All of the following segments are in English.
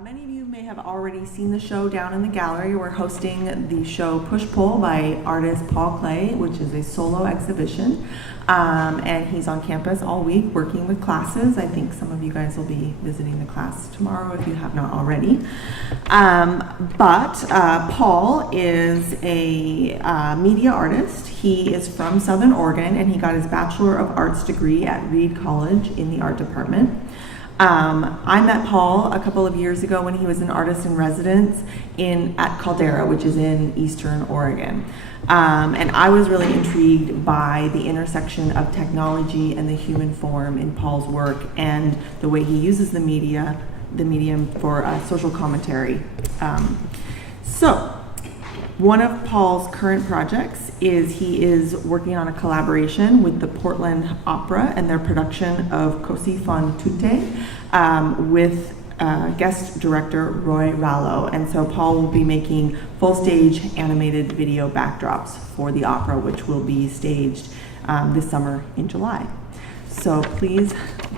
Many of you may have already seen the show down in the gallery. We're hosting the show Push Pull by artist Paul Clay, which is a solo exhibition. And he's on campus all week working with classes. I think some of you guys will be visiting the class tomorrow if you have not already. Paul is a media artist. He is from Southern Oregon and he got his Bachelor of Arts degree at Reed College in the art department. I met Paul a couple of years ago when he was an artist in residence at Caldera, which is in Eastern Oregon. And I was really intrigued by the intersection of technology and the human form in Paul's work and the way he uses the medium for social commentary. One of Paul's current projects is he is working on a collaboration with the Portland Opera and their production of Così fan tutte with guest director Roy Rallo. And so Paul will be making full stage animated video backdrops for the opera, which will be staged this summer in July. So please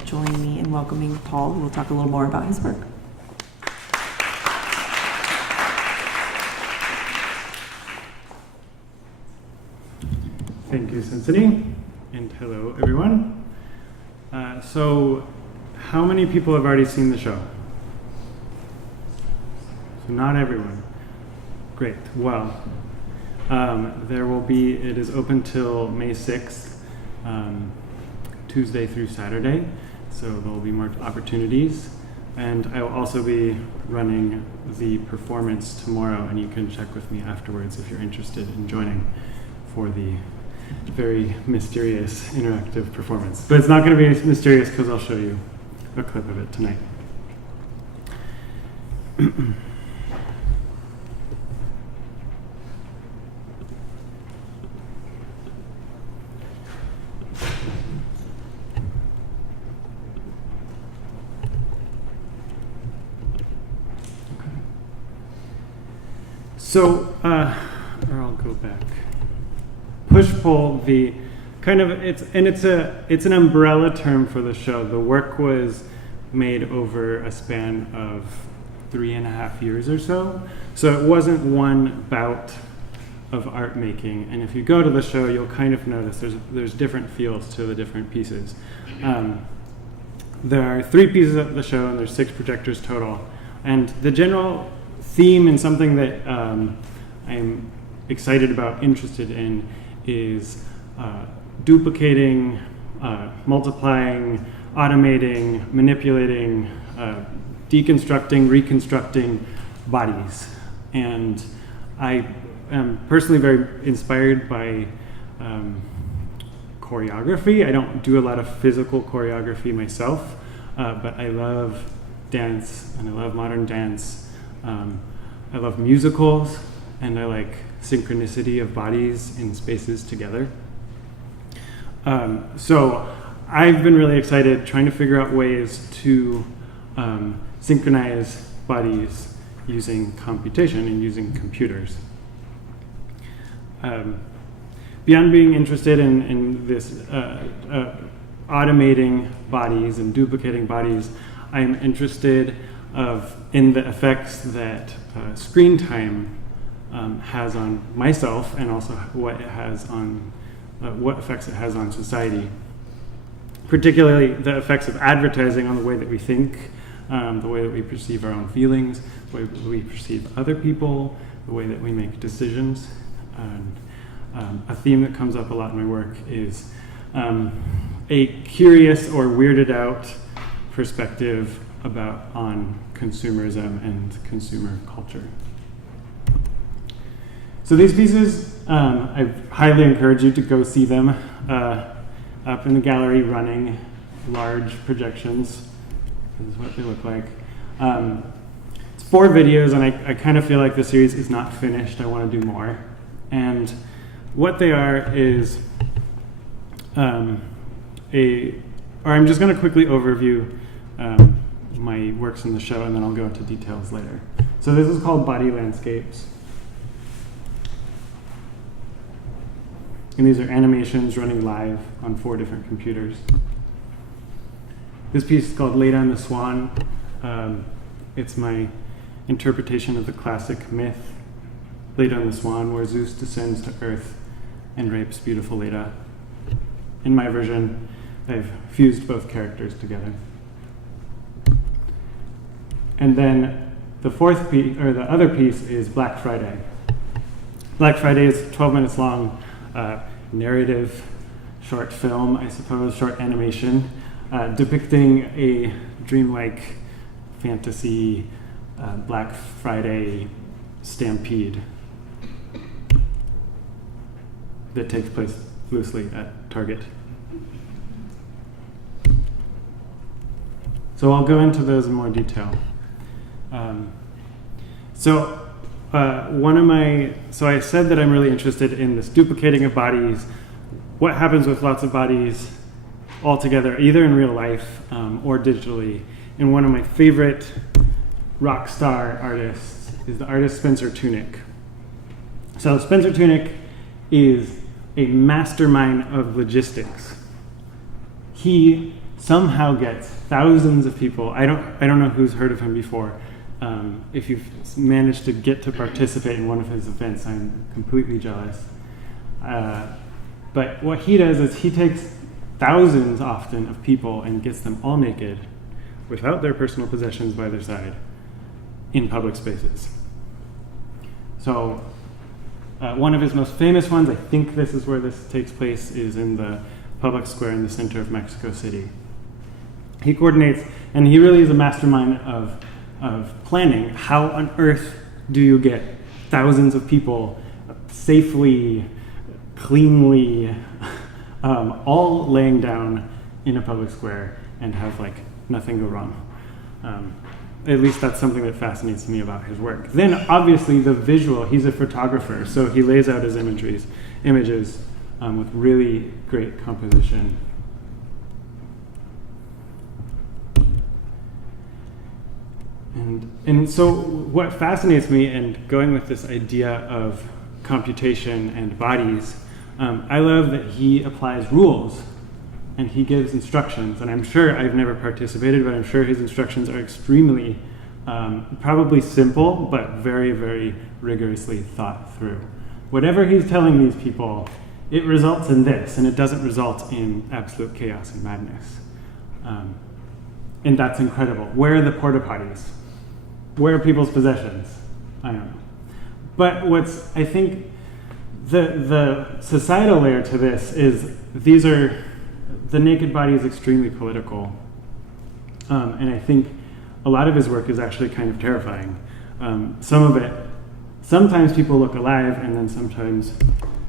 join me in welcoming Paul, who will talk a little more about his work. Thank you, Cincinnati, and hello, everyone. So, how many people have already seen the show? So not everyone. Great. Well, it is open till May 6th, Tuesday through Saturday, so there will be more opportunities. And I will also be running the performance tomorrow, and you can check with me afterwards if you're interested in joining for the very mysterious interactive performance. But it's not going to be mysterious because I'll show you a clip of it tonight. So, or I'll go back. Push pull, it's an umbrella term for the show. The work was made over a span of 3.5 years or so. So it wasn't one bout of art making. And if you go to the show, you'll kind of notice there's different feels to the different pieces. There are 3 pieces of the show, and there's 6 projectors total. And the general theme and something that I'm excited about, interested in, is duplicating, multiplying, automating, manipulating, deconstructing, reconstructing bodies. And I am personally very inspired by choreography. I don't do a lot of physical choreography myself, but I love dance and I love modern dance. I love musicals, and I like synchronicity of bodies in spaces together. So I've been really excited trying to figure out ways to synchronize bodies using computation and using computers. Beyond being interested in this automating bodies and duplicating bodies, I'm interested in the effects that screen time has on myself, and also what effects it has on society. Particularly the effects of advertising on the way that we think, the way that we perceive our own feelings, the way that we perceive other people, the way that we make decisions. And a theme that comes up a lot in my work is a curious or weirded out perspective on consumerism and consumer culture. So these pieces, I highly encourage you to go see them up in the gallery running large projections. This is what they look like. It's 4 videos, and I kind of feel like the series is not finished. I want to do more. And what they are is I'm just going to quickly overview my works in the show, and then I'll go into details later. So this is called Body Landscapes. And these are animations running live on 4 different computers. This piece is called Lay Down the Swan. It's my interpretation of the classic myth, Leda and the Swan, where Zeus descends to earth and rapes beautiful Leda. In my version, I've fused both characters together. And then the fourth piece, or the other piece, is Black Friday. Black Friday is 12 minutes long, narrative short film, I suppose, short animation, depicting a dreamlike fantasy Black Friday stampede that takes place loosely at Target. So I'll go into those in more detail. So I said that I'm really interested in this duplicating of bodies, what happens with lots of bodies all together, either in real life or digitally. And one of my favorite rock star artists is the artist Spencer Tunick. So Spencer Tunick is a mastermind of logistics. He somehow gets thousands of people. I don't know who's heard of him before. If you've managed to get to participate in one of his events, I'm completely jealous. But what he does is he takes thousands often of people and gets them all naked without their personal possessions by their side in public spaces. So one of his most famous ones, I think this is where this takes place, is in the public square in the center of Mexico City. He coordinates, and he really is a mastermind of planning. How on earth do you get thousands of people safely, cleanly, all laying down in a public square and have nothing go wrong? At least that's something that fascinates me about his work. Then obviously the visual, he's a photographer, so he lays out his images with really great composition. And so what fascinates me, and going with this idea of computation and bodies, I love that he applies rules and he gives instructions. And I'm sure, I've never participated, but I'm sure his instructions are extremely, probably simple, but very, very rigorously thought through. Whatever he's telling these people, it results in this, and it doesn't result in absolute chaos and madness. And that's incredible. Where are the porta potties? Where are people's possessions? I don't know. But I think the societal layer to this is the naked body is extremely political. And I think a lot of his work is actually kind of terrifying. Some of it, sometimes people look alive and then sometimes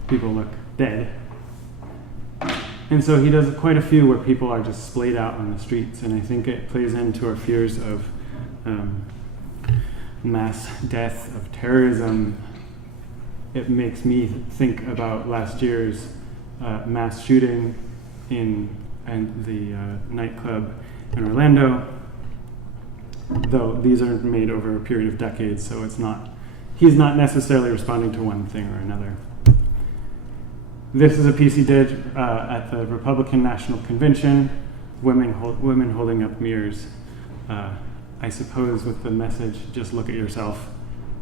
people look dead. And so he does quite a few where people are just splayed out on the streets, and I think it plays into our fears of mass death, of terrorism. It makes me think about last year's mass shooting in the nightclub in Orlando, though these are made over a period of decades, so he's not necessarily responding to one thing or another. This is a piece he did at the Republican National Convention, women holding up mirrors, I suppose with the message, just look at yourself,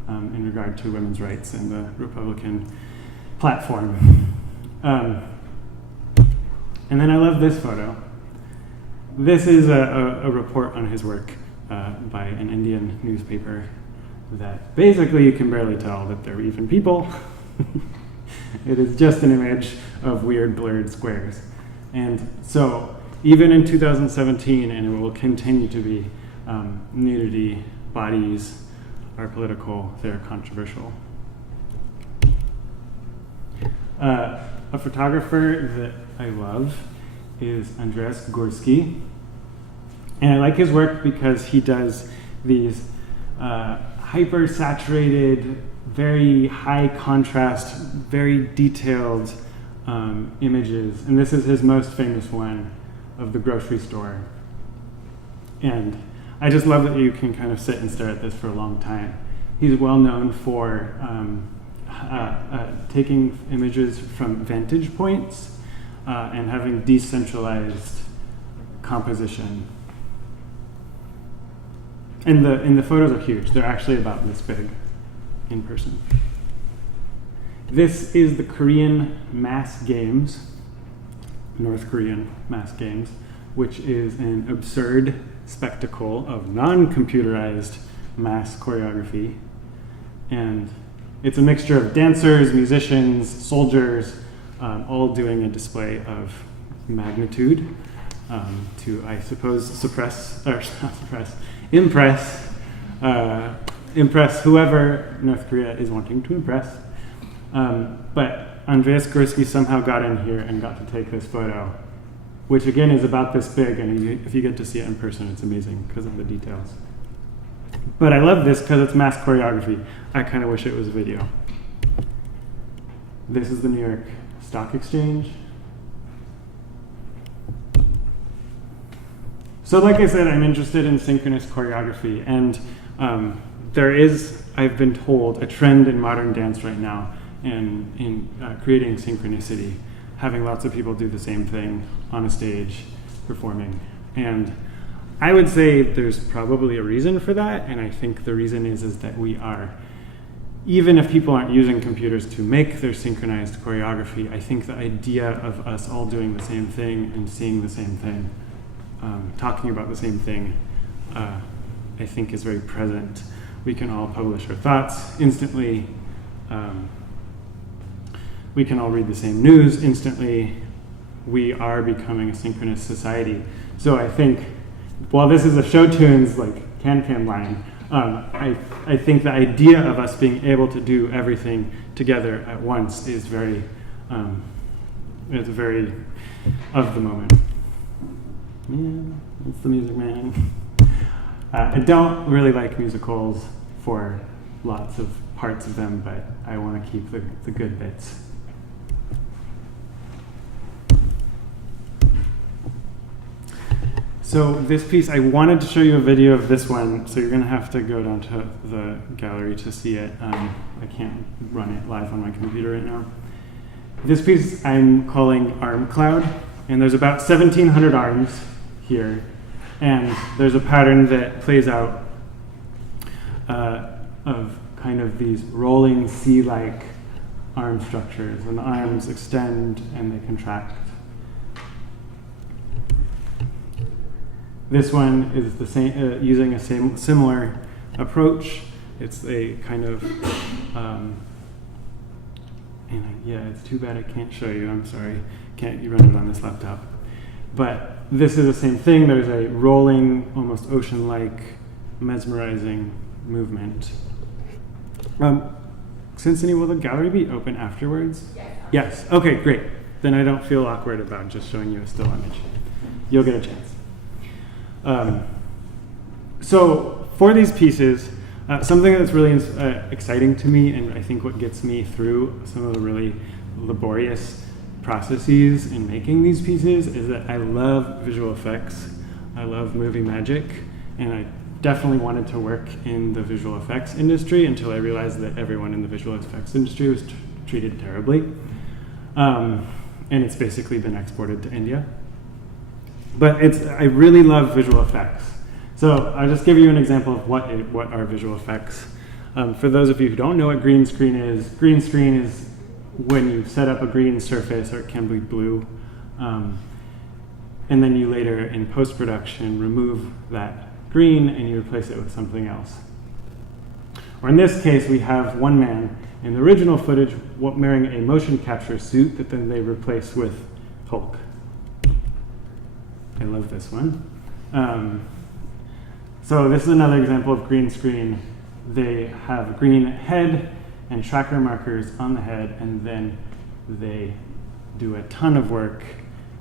in regard to women's rights and the Republican platform. And then I love this photo. This is a report on his work by an Indian newspaper that basically you can barely tell that they're even people. It is just an image of weird blurred squares. And so even in 2017, and it will continue to be, nudity, bodies are political, they're controversial. A photographer that I love is Andreas Gursky. And I like his work because he does these hyper-saturated, very high contrast, very detailed images. And this is his most famous one of the grocery store. And I just love that you can kind of sit and stare at this for a long time. He's well known for taking images from vantage points and having decentralized composition. And the photos are huge. They're actually about this big in person. This is the Korean Mass Games, North Korean Mass Games, which is an absurd spectacle of non-computerized mass choreography. And it's a mixture of dancers, musicians, soldiers, all doing a display of magnitude to, I suppose, impress whoever North Korea is wanting to impress. But Andreas Gursky somehow got in here and got to take this photo, which again is about this big, and if you get to see it in person, it's amazing because of the details. But I love this because it's mass choreography. I kind of wish it was a video. This is the New York Stock Exchange. So like I said, I'm interested in synchronous choreography, and there is, I've been told, a trend in modern dance right now in creating synchronicity, having lots of people do the same thing on a stage, performing. And I would say there's probably a reason for that, and I think the reason is that we are, even if people aren't using computers to make their synchronized choreography, I think the idea of us all doing the same thing and seeing the same thing, talking about the same thing, I think is very present. We can all publish our thoughts instantly. We can all read the same news instantly. We are becoming a synchronous society. So I think, while this is a show tunes like can-can line, I think the idea of us being able to do everything together at once is very, it's very of the moment. Yeah, it's the Music Man. I don't really like musicals for lots of parts of them, but I want to keep the good bits. So this piece, I wanted to show you a video of this one, so you're going to have to go down to the gallery to see it. I can't run it live on my computer right now. This piece I'm calling Arm Cloud, and there's about 1,700 arms here, and there's a pattern that plays out of kind of these rolling C-like arm structures, and the arms extend and they contract. This one is the same, using a similar approach. It's a kind of, it's too bad I can't show you. I'm sorry, can't you run it on this laptop? But this is the same thing. There's a rolling, almost ocean-like, mesmerizing movement. Cincinnati, will the gallery be open afterwards? Yes. Okay, great. Then I don't feel awkward about just showing you a still image. You'll get a chance. So for these pieces, something that's really exciting to me, and I think what gets me through some of the really laborious processes in making these pieces, is that I love visual effects. I love movie magic, and I definitely wanted to work in the visual effects industry until I realized that everyone in the visual effects industry was treated terribly. And it's basically been exported to India. But I really love visual effects. So I'll just give you an example of what are visual effects. For those of you who don't know what green screen is when you set up a green surface, or it can be blue, and then you later in post-production remove that green and you replace it with something else. Or in this case, we have one man in the original footage wearing a motion capture suit that then they replace with Hulk. I love this one. So this is another example of green screen. They have a green head and tracker markers on the head, and then they do a ton of work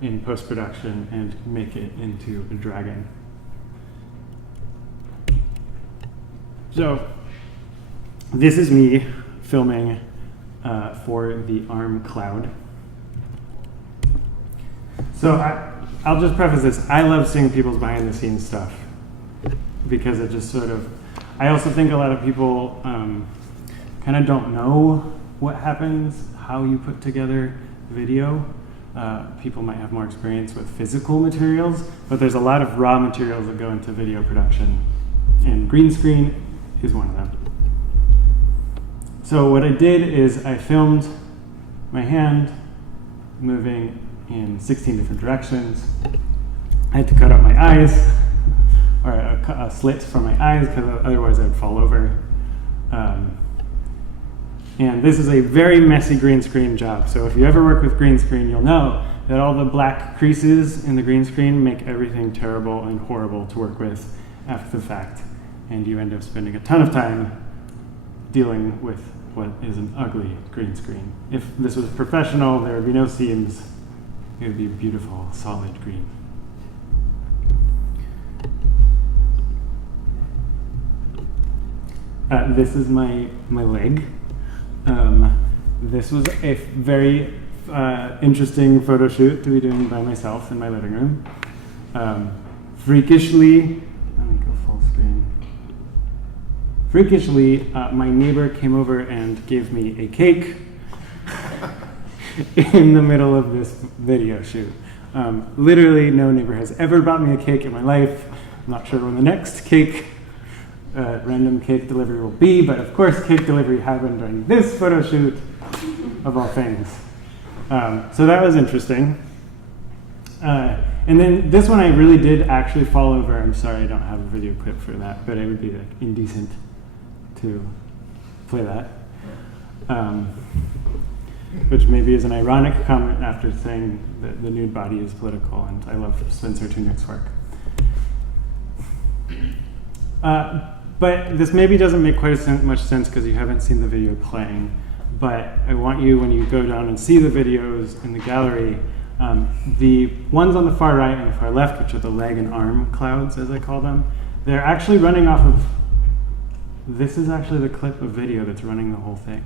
in post-production and make it into a dragon. So this is me filming for the Arm Cloud. So I'll just preface this. I love seeing people's behind-the-scenes stuff because it just sort of, I also think a lot of people kind of don't know what happens, how you put together video. People might have more experience with physical materials, but there's a lot of raw materials that go into video production. And green screen is one of them. So what I did is I filmed my hand moving in 16 different directions. I had to cut out my eyes, or a slit from my eyes, because otherwise I would fall over. And this is a very messy green screen job. So if you ever work with green screen, you'll know that all the black creases in the green screen make everything terrible and horrible to work with after the fact. And you end up spending a ton of time dealing with what is an ugly green screen. If this was professional, there would be no seams. It would be beautiful, solid green. This is my leg. This was a very interesting photo shoot to be doing by myself in my living room. Freakishly, let me go full screen. Freakishly, my neighbor came over and gave me a cake in the middle of this video shoot. Literally, no neighbor has ever brought me a cake in my life. I'm not sure when the next random cake delivery will be, but of course cake delivery happened during this photo shoot, of all things. So that was interesting. And then this one I really did actually fall over. I'm sorry I don't have a video clip for that, but it would be indecent to play that. Which maybe is an ironic comment after saying that the nude body is political, and I love Spencer Tunick's work. But this maybe doesn't make quite much sense because you haven't seen the video playing. But I want you, when you go down and see the videos in the gallery, the ones on the far right and the far left, which are the leg and arm clouds, as I call them, they're actually running off of, this is actually the clip of video that's running the whole thing.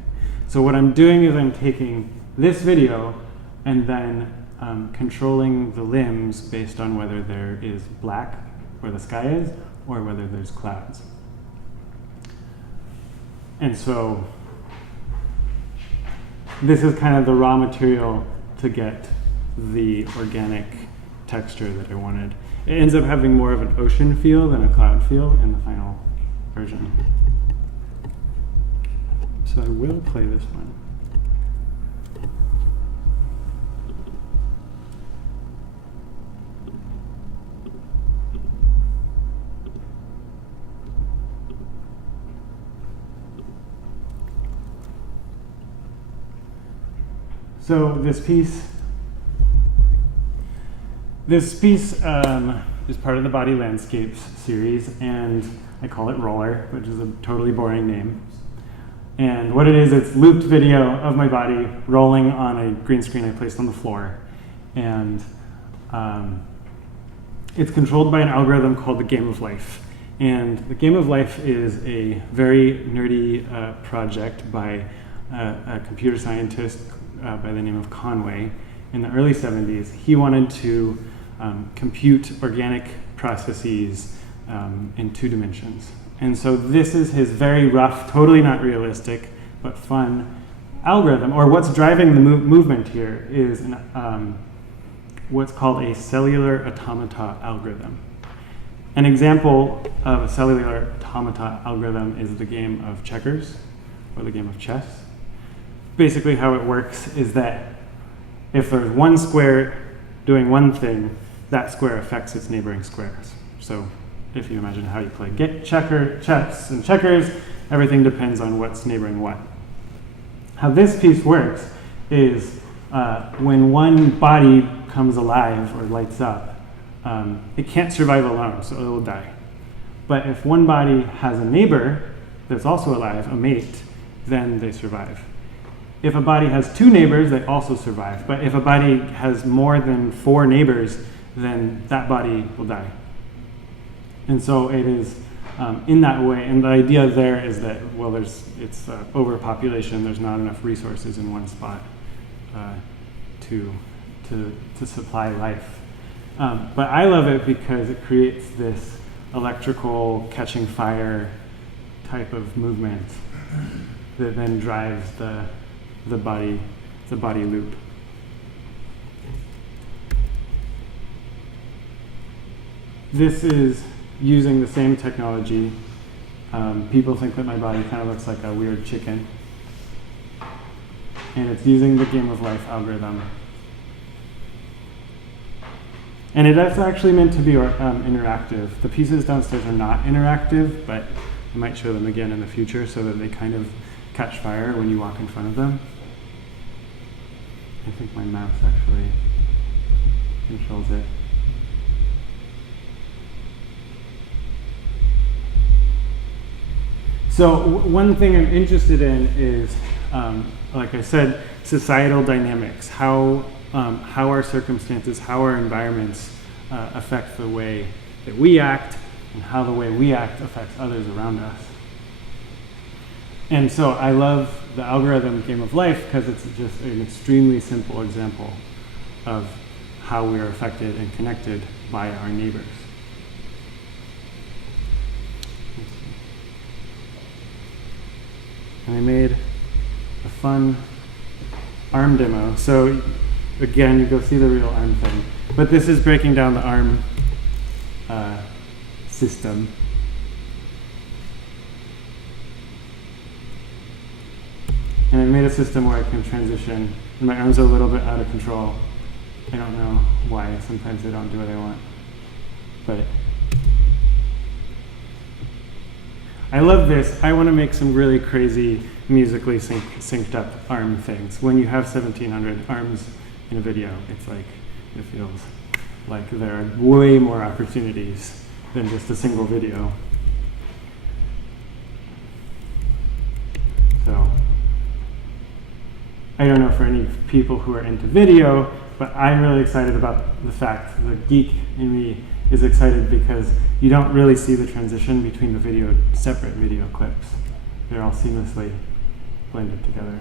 So what I'm doing is I'm taking this video and then controlling the limbs based on whether there is black where the sky is or whether there's clouds. And so this is kind of the raw material to get the organic texture that I wanted. It ends up having more of an ocean feel than a cloud feel in the final version. So I will play this one. So this piece is part of the Body Landscapes series, and I call it Roller, which is a totally boring name. And what it is, it's looped video of my body rolling on a green screen I placed on the floor. And it's controlled by an algorithm called the Game of Life. And the Game of Life is a very nerdy project by a computer scientist by the name of Conway in the early 70s. He wanted to compute organic processes in 2 dimensions. And so this is his very rough, totally not realistic, but fun algorithm. Or what's driving the movement here is what's called a cellular automata algorithm. An example of a cellular automata algorithm is the game of checkers, or the game of chess. Basically how it works is that if there's one square doing one thing, that square affects its neighboring squares. So if you imagine how you play chess and checkers, everything depends on what's neighboring what. How this piece works is when one body comes alive or lights up, it can't survive alone, so it will die. But if one body has a neighbor that's also alive, a mate, then they survive. If a body has 2 neighbors, they also survive. But if a body has more than 4 neighbors, then that body will die. And so it is in that way. And the idea there is that, well, it's overpopulation. There's not enough resources in one spot to supply life. But I love it because it creates this electrical catching fire type of movement that then drives the body loop. This is using the same technology People think that my body kind of looks like a weird chicken. And it's using the Game of Life algorithm. And it is actually meant to be interactive. The pieces downstairs are not interactive, but I might show them again in the future so that they kind of catch fire when you walk in front of them. I think my mouse actually controls it. So one thing I'm interested in is, like I said, societal dynamics. How our circumstances, how our environments affect the way that we act, and how the way we act affects others around us. And so I love the algorithm Game of Life because it's just an extremely simple example of how we are affected and connected by our neighbors. And I made a fun ARM demo. So again, you go see the real ARM thing. But this is breaking down the ARM system. And I made a system where I can transition. And my arms are a little bit out of control. I don't know why. Sometimes they don't do what I want. But I love this. I want to make some really crazy musically synced up ARM things. When you have 1,700 arms in a video, it's like, it feels like there are way more opportunities than just a single video. So, I don't know for any people who are into video, but I'm really excited about the fact the geek in me is excited because you don't really see the transition between the separate video clips. They're all seamlessly blended together.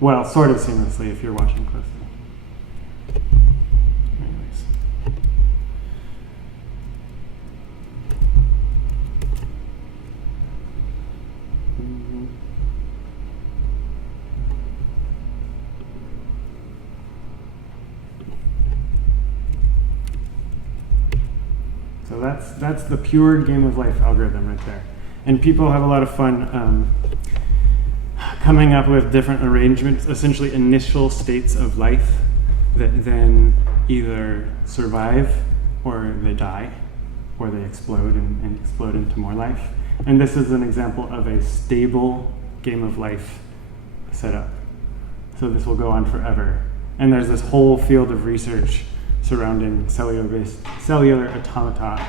Well, sort of seamlessly if you're watching closely. Anyways. So that's the pure Game of Life algorithm right there. And people have a lot of fun coming up with different arrangements, essentially initial states of life that then either survive or they die or they explode and explode into more life. And this is an example of a stable Game of Life setup. So this will go on forever. And there's this whole field of research surrounding cellular automata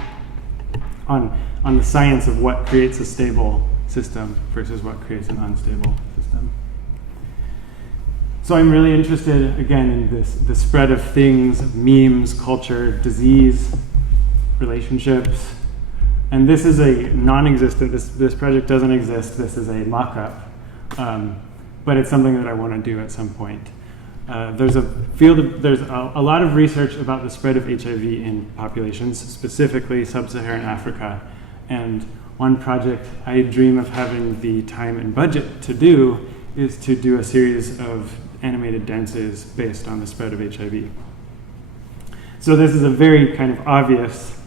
on the science of what creates a stable system versus what creates an unstable system. So I'm really interested, again, in the spread of things, memes, culture, disease, relationships. And this is a non-existent, this project doesn't exist, this is a mock-up. But it's something that I want to do at some point. There's a lot of research about the spread of HIV in populations, specifically sub-Saharan Africa. And one project I dream of having the time and budget to do is to do a series of animated dances based on the spread of HIV. So this is a very kind of obvious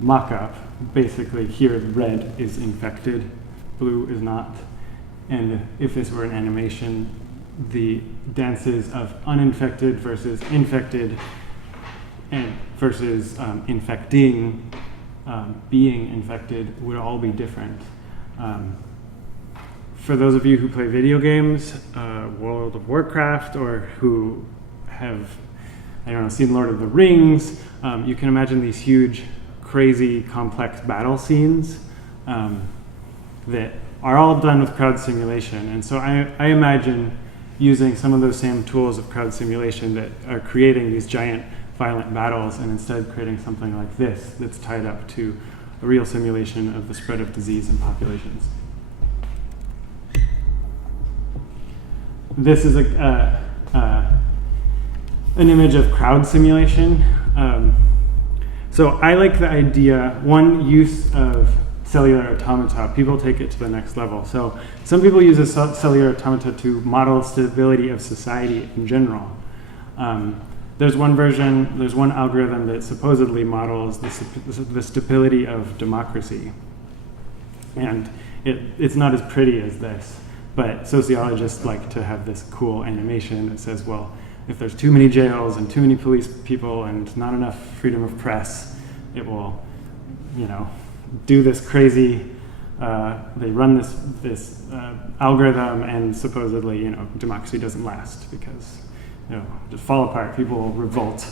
mock-up. Basically here red is infected, blue is not. And if this were an animation, the dances of uninfected versus infected and versus infecting, being infected would all be different. For those of you who play video games, World of Warcraft, or who have, I don't know, seen Lord of the Rings, you can imagine these huge, crazy, complex battle scenes that are all done with crowd simulation. And so I imagine using some of those same tools of crowd simulation that are creating these giant violent battles and instead creating something like this that's tied up to a real simulation of the spread of disease in populations. This is an image of crowd simulation. So I like the idea, one use of cellular automata, people take it to the next level. So some people use a cellular automata to model stability of society in general. There's one algorithm that supposedly models the stability of democracy. And it's not as pretty as this, but sociologists like to have this cool animation that says, well, if there's too many jails and too many police people and not enough freedom of press, it will, do this crazy, they run this algorithm, and supposedly, democracy doesn't last because, just fall apart, people will revolt.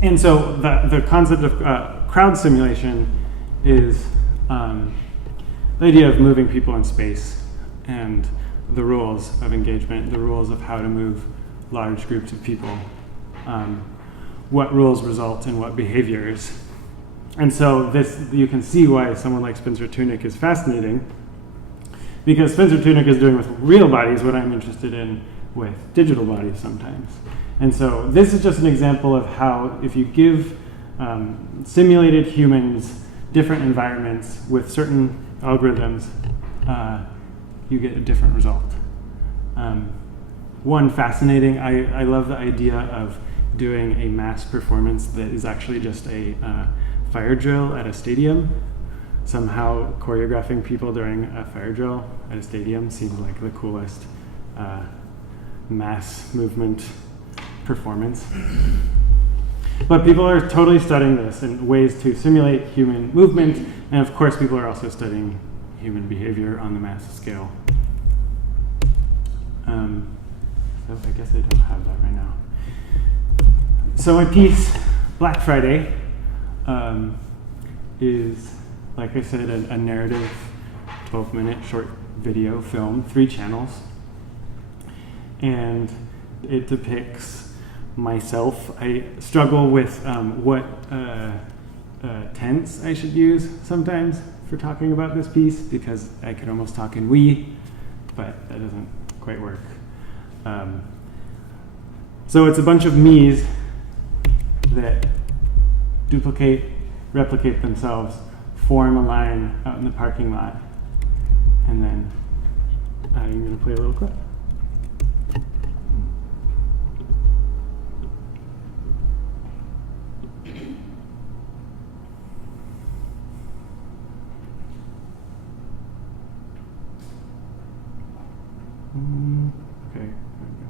And so the concept of crowd simulation is the idea of moving people in space and the rules of engagement, the rules of how to move large groups of people, what rules result in what behaviors. And so you can see why someone like Spencer Tunick is fascinating, because Spencer Tunick is doing with real bodies what I'm interested in with digital bodies sometimes. And so this is just an example of how if you give simulated humans different environments with certain algorithms, you get a different result. One fascinating, I love the idea of doing a mass performance that is actually just a fire drill at a stadium. Somehow choreographing people during a fire drill at a stadium seems like the coolest mass movement performance. But people are totally studying this in ways to simulate human movement, and of course people are also studying human behavior on the mass scale. So I guess I don't have that right now. So my piece, Black Friday, is, like I said, a narrative 12-minute short video film, 3 channels. And it depicts myself. I struggle with what tense I should use sometimes for talking about this piece, because I could almost talk in we, but that doesn't quite work. So it's a bunch of me's that duplicate, replicate themselves, form a line out in the parking lot, and then I'm going to play a little clip. Okay, there we go.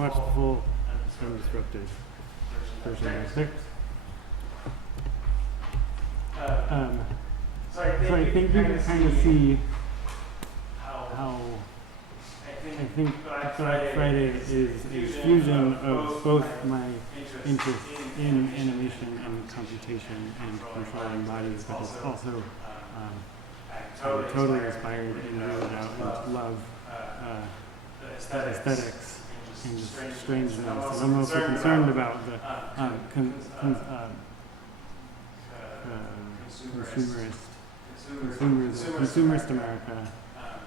watch the full Undisrupted version downstairs. So I think you can kind of see how I think Black Friday is a fusion of both my interest in animation and computation and controlling bodies, but it's also I'm totally inspired and weirded out and love aesthetics and just strangeness. And I'm also concerned about the consumerist America,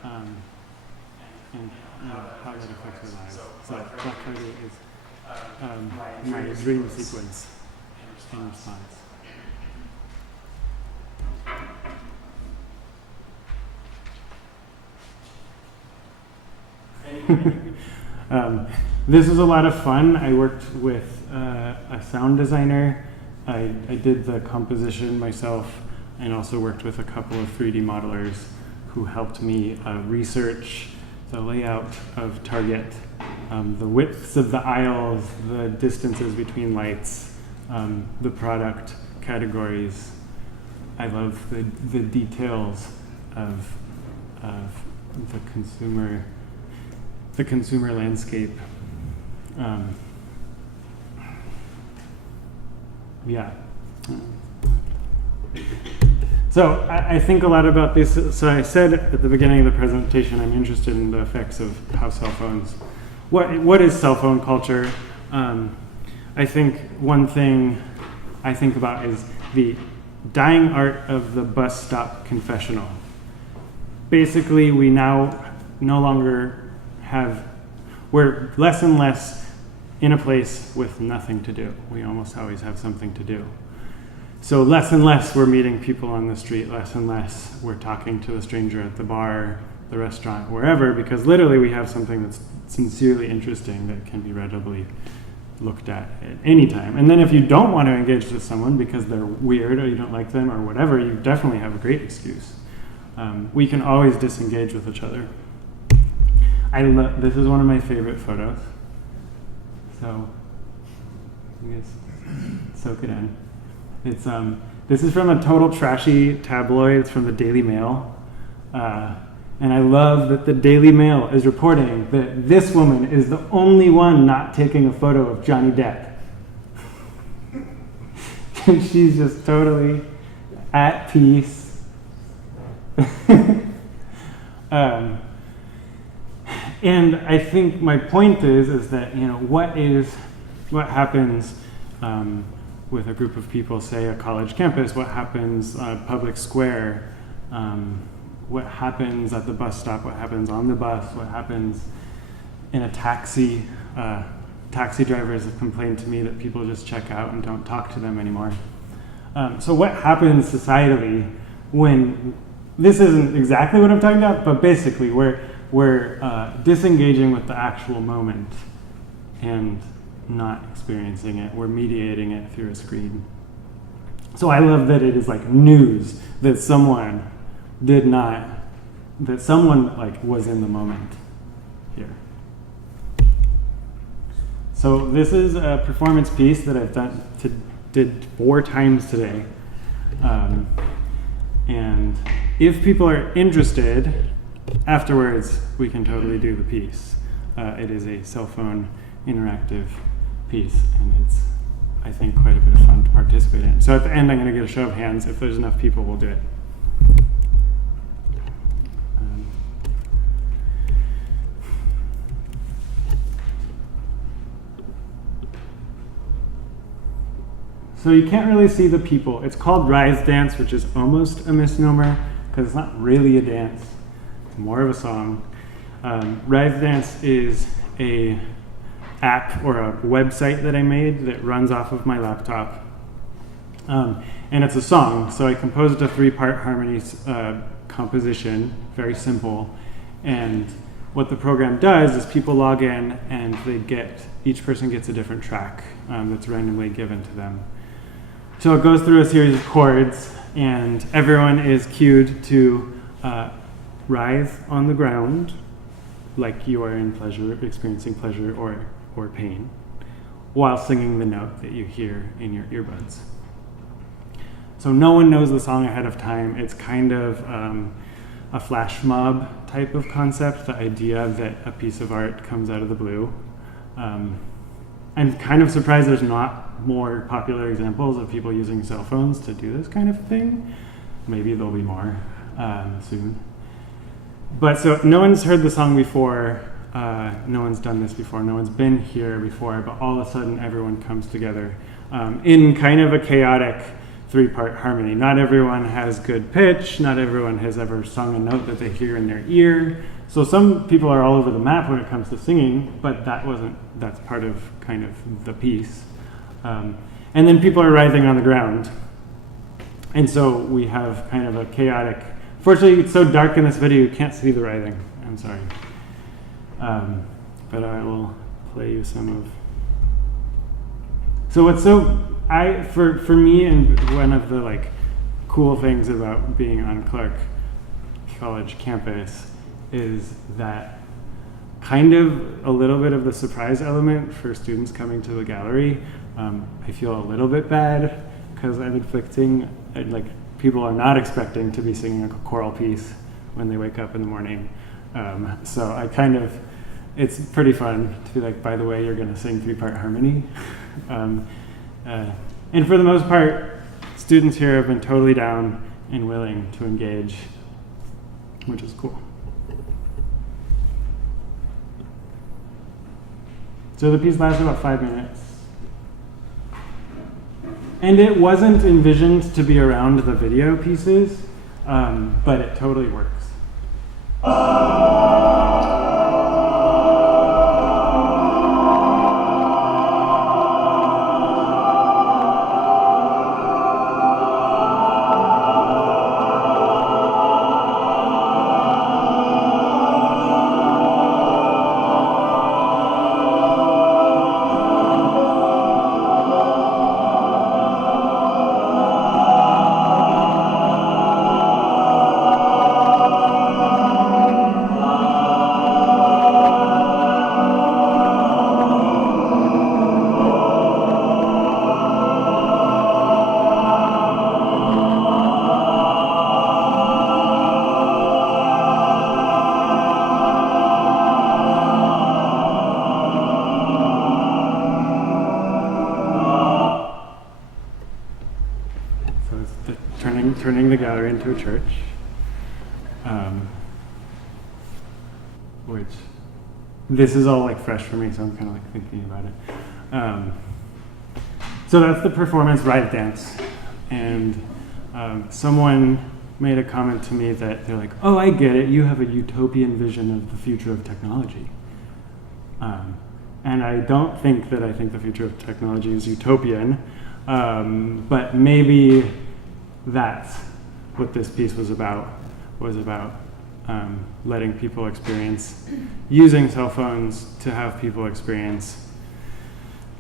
and how that affects our lives. So Black Friday is my dream sequence in response. This was a lot of fun. I worked with a sound designer. I did the composition myself and also worked with a couple of 3D modelers who helped me research the layout of Target, the widths of the aisles, the distances between lights, the product categories. I love the details of the consumer landscape. Yeah. So I think a lot about this. So I said at the beginning of the presentation, I'm interested in the effects of how cell phones. What is cell phone culture? I think one thing I think about is the dying art of the bus stop confessional. Basically, we now no longer we're less and less in a place with nothing to do. We almost always have something to do. So less and less we're meeting people on the street, less and less we're talking to a stranger at the bar, the restaurant, wherever, because literally we have something that's sincerely interesting that can be readily looked at any time. And then if you don't want to engage with someone because they're weird or you don't like them or whatever, you definitely have a great excuse. We can always disengage with each other. This is one of my favorite photos. So you guys soak it in. It's this is from a total trashy tabloid. It's from the Daily Mail. And I love that the Daily Mail is reporting that this woman is the only one not taking a photo of Johnny Depp. And she's just totally at peace. And I think my point is that, you know, what happens with a group of people, say a college campus, what happens public square, what happens at the bus stop, what happens on the bus, what happens in a taxi. Taxi drivers have complained to me that people just check out and don't talk to them anymore. So what happens societally when, this isn't exactly what I'm talking about, but basically we're disengaging with the actual moment and not experiencing it. We're mediating it through a screen. So I love that it is like news that someone like was in the moment here. So this is a performance piece that I've did 4 times today. And if people are interested, afterwards we can totally do the piece. It is a cell phone interactive piece, and it's, I think, quite a bit of fun to participate in. So at the end I'm going to get a show of hands. If there's enough people, we'll do it. So you can't really see the people. It's called Rise Dance, which is almost a misnomer because it's not really a dance. It's more of a song. Rise Dance is a app or a website that I made that runs off of my laptop. And it's a song. So I composed a 3-part harmony composition, very simple. And what the program does is people log in and each person gets a different track that's randomly given to them. So it goes through a series of chords, and everyone is cued to rise on the ground like you are in pleasure, experiencing pleasure, or or pain while singing the note that you hear in your earbuds. So no one knows the song ahead of time. It's kind of a flash mob type of concept, the idea that a piece of art comes out of the blue. I'm kind of surprised there's not more popular examples of people using cell phones to do this kind of thing. Maybe there'll be more soon. But so no one's heard the song before, no one's done this before, no one's been here before, but all of a sudden everyone comes together in kind of a chaotic three-part harmony. Not everyone has good pitch, not everyone has ever sung a note that they hear in their ear. So some people are all over the map when it comes to singing, but that's part of kind of the piece. And then people are writhing on the ground. And so we have kind of a chaotic, fortunately it's so dark in this video you can't see the writhing, I'm sorry. But I will play you some of. So what's for me, and one of the cool things about being on Clark College campus is that kind of a little bit of the surprise element for students coming to the gallery. I feel a little bit bad because I'm inflicting, people are not expecting to be singing a choral piece when they wake up in the morning. So I it's pretty fun to be like, by the way, you're gonna sing three-part harmony. And for the most part, students here have been totally down and willing to engage, which is cool. So the piece lasted about 5 minutes. And it wasn't envisioned to be around the video pieces, but it totally works. Turning the gallery into a church, which this is all fresh for me, so I'm kind of thinking about it. So that's the performance Riot Dance, and someone made a comment to me that they're like, "Oh, I get it. You have a utopian vision of the future of technology," and I don't think that I think the future of technology is utopian, but maybe that's what this piece was about letting people experience using cell phones to have people experience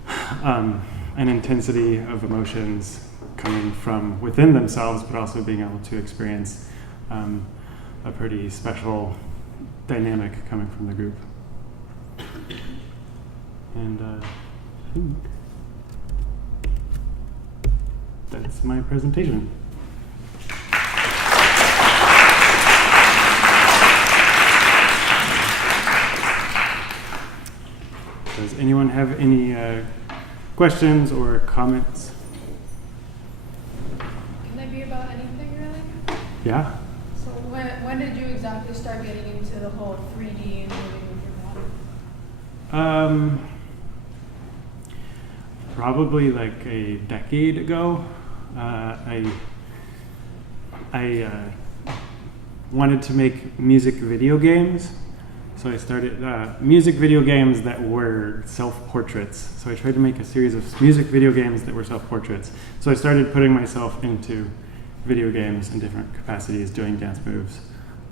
an intensity of emotions coming from within themselves, but also being able to experience a pretty special dynamic coming from the group. And I think that's my presentation. Does anyone have any questions or comments? Can they be about anything, really? Yeah. So when did you exactly start getting into the whole 3D and moving with your body? Probably a decade ago. I wanted to make music video games. So I started music video games that were self-portraits. So I tried to make a series of music video games that were self-portraits. So I started putting myself into video games in different capacities, doing dance moves,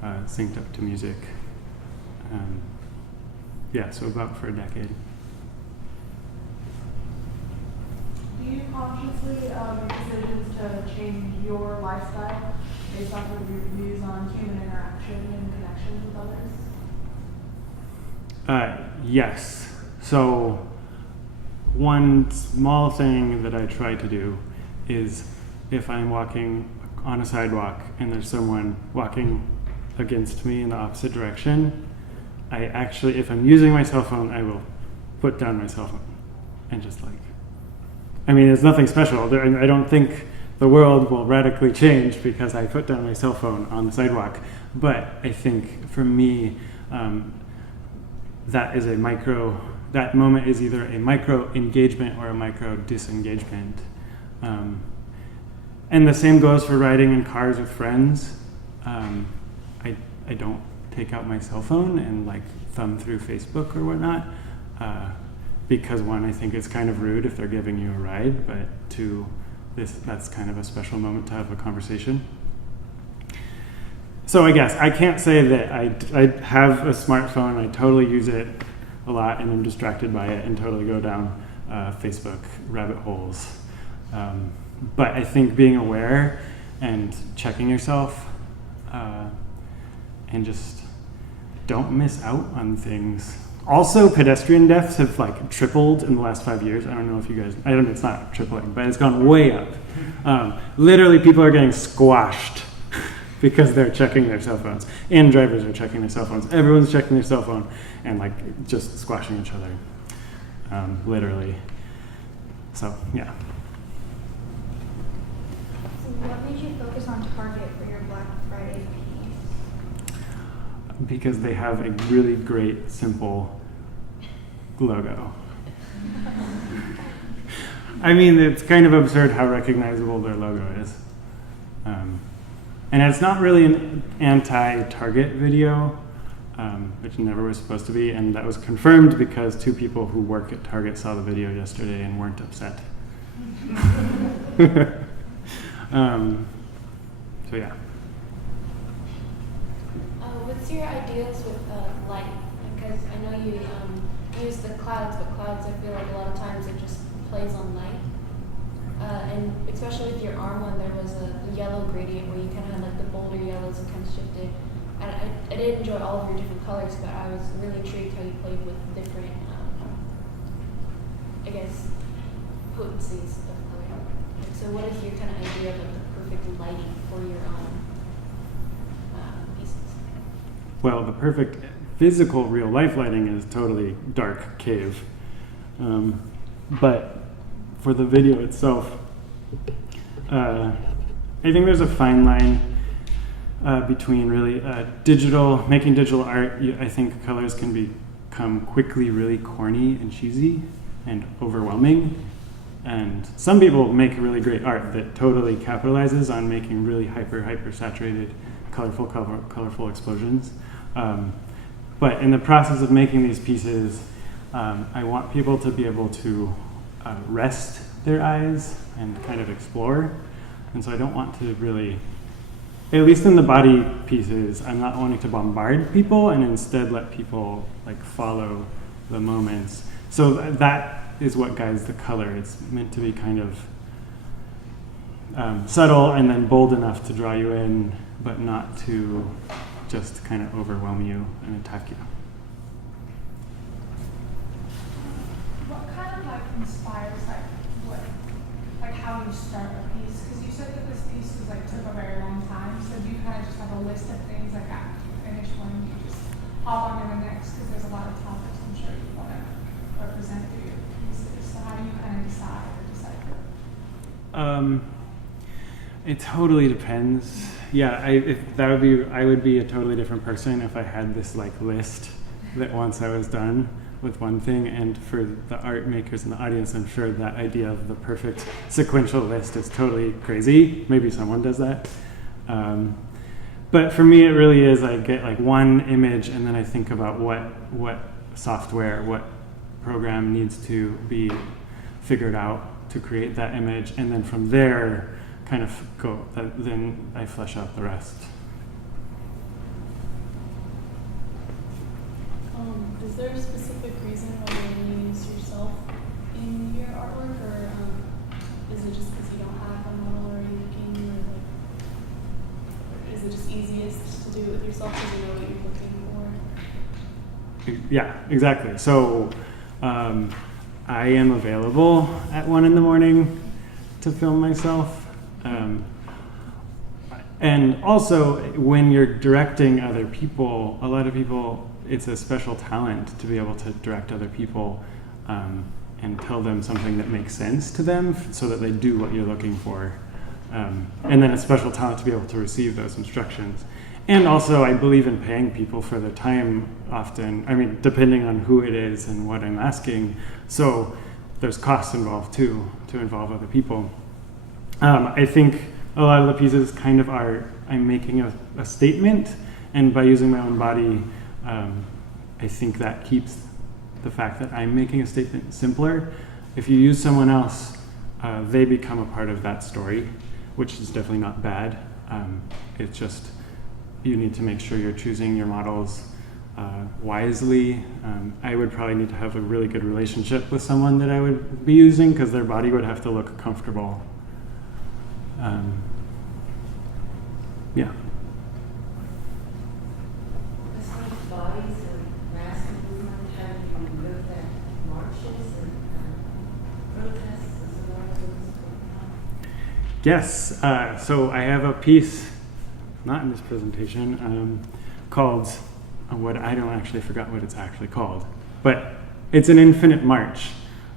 synced up to music. So about for a decade. Do you consciously make decisions to change your lifestyle based off of your views on human interaction and connection with others? Yes. So one small thing that I try to do is if I'm walking on a sidewalk and there's someone walking against me in the opposite direction, I actually, if I'm using my cell phone, I will put down my cell phone and just like, I mean, it's nothing special. I don't think the world will radically change because I put down my cell phone on the sidewalk. But I think for me, that moment is either a micro engagement or a micro disengagement. And the same goes for riding in cars with friends. I don't take out my cell phone and like thumb through Facebook or whatnot. Because one, I think it's kind of rude if they're giving you a ride, but two, that's kind of a special moment to have a conversation. So I guess I can't say that I have a smartphone, I totally use it a lot and I'm distracted by it and totally go down Facebook rabbit holes. But I think being aware and checking yourself and just don't miss out on things. Also, pedestrian deaths have like tripled in the last 5 years. I don't know if you guys, I don't know, it's not tripling, but it's gone way up. Literally, people are getting squashed because they're checking their cell phones. And drivers are checking their cell phones. Everyone's checking their cell phone and like just squashing each other, literally. So, yeah. So what made you focus on Target for your Black Friday piece? Because they have a really great, simple logo. I mean, it's kind of absurd how recognizable their logo is. And it's not really an anti-Target video, which never was supposed to be, and that was confirmed because 2 people who work at Target saw the video yesterday and weren't upset. So yeah. What's your ideas with light? Because I know you use the clouds, but clouds, I feel like a lot of times it just plays on light. And especially with your arm one, there was a yellow gradient where you kind of had like the bolder yellows and kind of shifted. And I did enjoy all of your different colors, but I was really intrigued how you played with different, I guess, potencies of color. So what is your kind of idea of like, the perfect lighting for your own pieces? Well, the perfect physical real life lighting is totally dark cave. But for the video itself, I think there's a fine line between really making digital art. I think colors can become quickly really corny and cheesy and overwhelming. And some people make really great art that totally capitalizes on making really hyper saturated, colorful explosions. But in the process of making these pieces, I want people to be able to rest their eyes and kind of explore. And so I don't want to really, at least in the body pieces, I'm not wanting to bombard people and instead let people like follow the moments. So that is what guides the color. It's meant to be kind of subtle and then bold enough to draw you in, but not to just kind of overwhelm you and attack you. What kind of like inspires like how you start a piece? Because you said that this piece was like took a very long time. So do you kind of just have a list of things like after you finish one, you just hop on to the next? Because there's a lot of topics I'm sure you want to represent through your pieces. So how do you kind of decide or decipher? It totally depends. Yeah, I would be a totally different person if I had this like list that once I was done with one thing. And for the art makers in the audience, I'm sure that idea of the perfect sequential list is totally crazy. Maybe someone does that. But for me, it really is I get like one image and then I think about what software, what program needs to be figured out to create that image. And then from there, kind of then I flesh out the rest. Is there a specific reason why you use yourself in your artwork, or is it just because you don't have a model already looking, or is it just easiest to do it with yourself because you know what you're looking for? Yeah, exactly. So I am available at 1 in the morning to film myself. And also, when you're directing other people, a lot of people, it's a special talent to be able to direct other people and tell them something that makes sense to them so that they do what you're looking for. And then a special talent to be able to receive those instructions. And also, I believe in paying people for their time often. I mean, depending on who it is and what I'm asking. So there's costs involved too, to involve other people. I think a lot of the pieces kind of are, I'm making a statement, and by using my own body, I think that keeps the fact that I'm making a statement simpler. If you use someone else, they become a part of that story, which is definitely not bad. It's just, you need to make sure you're choosing your models wisely. I would probably need to have a really good relationship with someone that I would be using, because their body would have to look comfortable. Yeah. Besides bodies and mass movement, have you looked at marches and protests as well as going on? Yes. So I have a piece, not in this presentation, called what I don't actually forgot what it's actually called, but it's an infinite march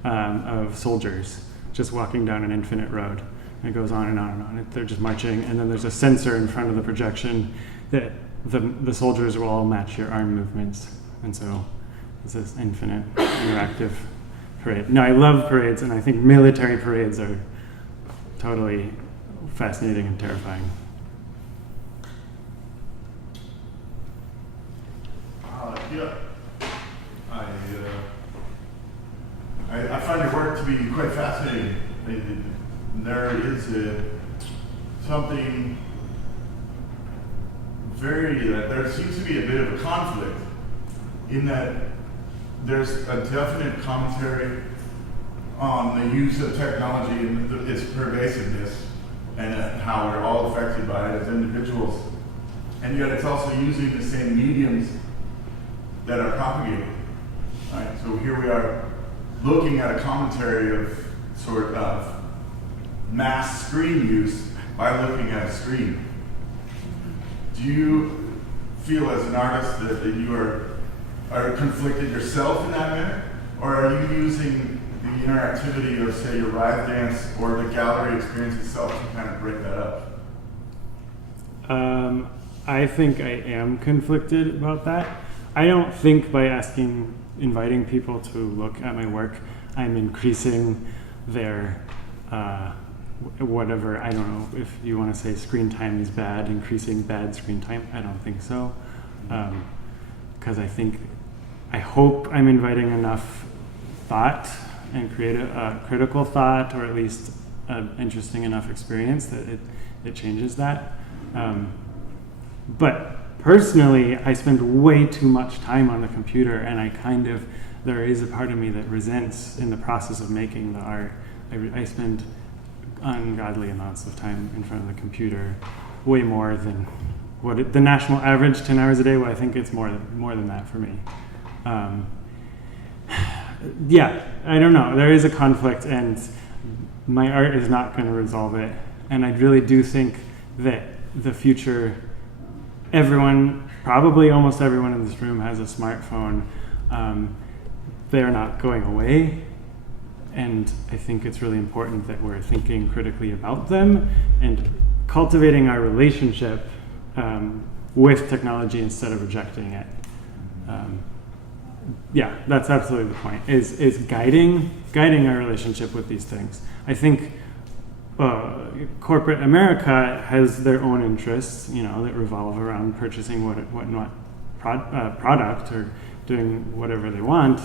of soldiers just walking down an infinite road. And it goes on and on and on. They're just marching, and then there's a sensor in front of the projection that the soldiers will all match your arm movements. And so it's this infinite interactive parade. Now, I love parades, and I think military parades are totally fascinating and terrifying. Yeah. I find your work to be quite fascinating. There is something there seems to be a bit of a conflict in that there's a definite commentary on the use of technology and its pervasiveness and how we're all affected by it as individuals. And yet it's also using the same mediums that are propagated. Right? So here we are looking at a commentary of sort of mass screen use by looking at a screen. Do you feel as an artist that you are conflicted yourself in that manner? Or are you using the interactivity of, say, your Riot Dance or the gallery experience itself to kind of break that up? I think I am conflicted about that. I don't think by inviting people to look at my work, I'm increasing their whatever, I don't know if you want to say screen time is bad, increasing bad screen time. I don't think so. Because I hope I'm inviting enough thought and critical thought, or at least an interesting enough experience that it changes that. But personally, I spend way too much time on the computer, and there is a part of me that resents in the process of making the art. I spend ungodly amounts of time in front of the computer, way more than the national average, 10 hours a day. Well, I think it's more than that for me. Yeah, I don't know. There is a conflict, and my art is not going to resolve it. And I really do think that the future, probably almost everyone in this room has a smartphone. They're not going away. And I think it's really important that we're thinking critically about them and cultivating our relationship with technology instead of rejecting it. Yeah, that's absolutely the point, is guiding our relationship with these things. I think corporate America has their own interests, that revolve around purchasing what product or doing whatever they want.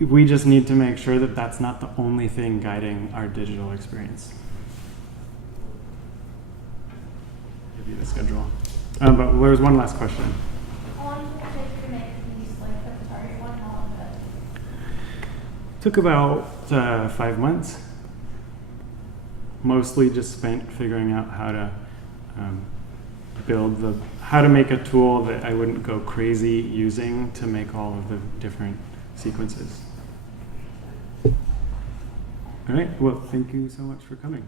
We just need to make sure that that's not the only thing guiding our digital experience. Give you the schedule. But there's one last question. How long did it take to make a piece like the Target one? How long did it? Took about 5 months. Mostly just spent figuring out how to how to make a tool that I wouldn't go crazy using to make all of the different sequences. All right. Well, thank you so much for coming.